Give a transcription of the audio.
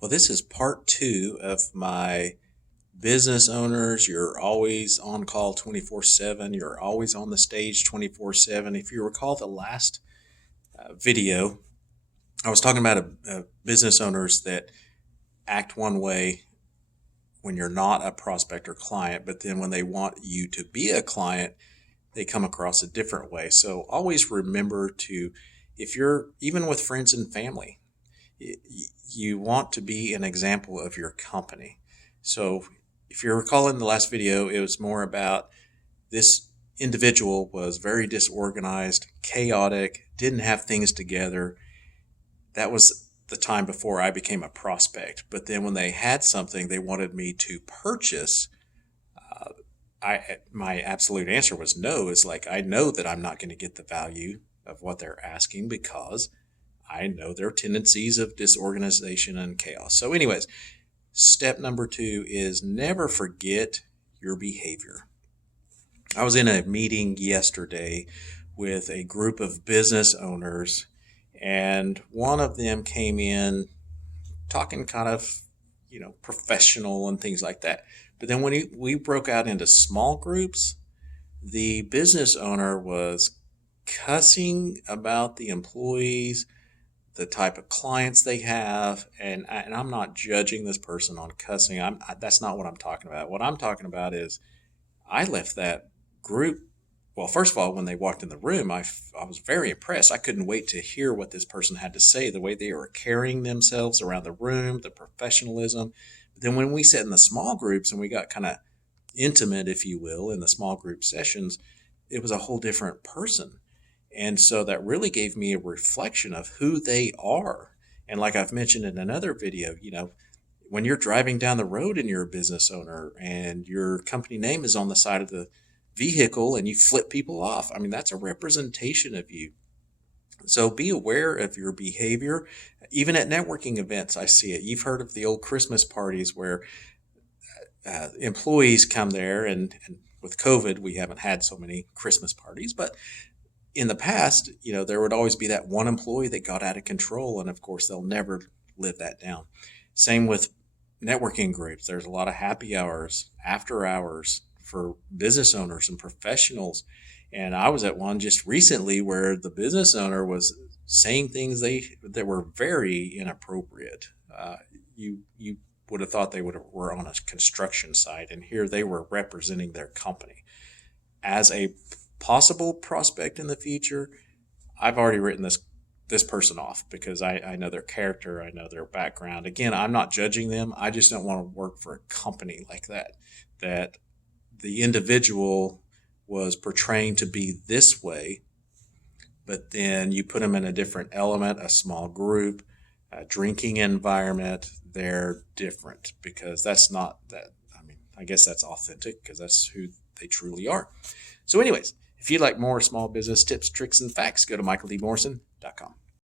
Well, this is part two of my business owners. You're always on call 24/7. You're always on the stage 24/7. If you recall the last video, I was talking about business owners that act one way when you're not a prospect or client, but then when they want you to be a client, they come across a different way. So always remember to, if you're even with friends and family, you want to be an example of your company. So if you recall in the last video, it was more about this individual was very disorganized, chaotic, didn't have things together. That was the time before I became a prospect. But then when they had something they wanted me to purchase, my absolute answer was no. It's like, I know that I'm not going to get the value of what they're asking because I know their tendencies of disorganization and chaos. So anyways, step number two is never forget your behavior. I was in a meeting yesterday with a group of business owners, and one of them came in talking kind of, professional and things like that. But then when we broke out into small groups, the business owner was cussing about the employees, the type of clients they have, and I'm not judging this person on cussing. That's not what I'm talking about. What I'm talking about is I left that group. Well, first of all, when they walked in the room, I was very impressed. I couldn't wait to hear what this person had to say, the way they were carrying themselves around the room, the professionalism. But then when we sat in the small groups and we got kind of intimate, if you will, in the small group sessions, it was a whole different person. And so that really gave me a reflection of who they are. And like I've mentioned in another video, when you're driving down the road and you're a business owner and your company name is on the side of the vehicle and you flip people off, that's a representation of you. So be aware of your behavior. Even at networking events, I see it. You've heard of the old Christmas parties where employees come there, and with COVID, we haven't had so many Christmas parties, but in the past, there would always be that one employee that got out of control. And of course, they'll never live that down. Same with networking groups. There's a lot of happy hours, after hours for business owners and professionals. And I was at one just recently where the business owner was saying things that were very inappropriate. You would have thought they were on a construction site, and here they were representing their company. As a possible prospect in the future, I've already written this person off because I know their character, I know their background. Again, I'm not judging them. I just don't want to work for a company like that the individual was portraying to be this way, but then you put them in a different element, a small group, a drinking environment, they're different because that's not that. I guess that's authentic because that's who they truly are. So anyways, if you'd like more small business tips, tricks, and facts, go to michaeldmorrison.com.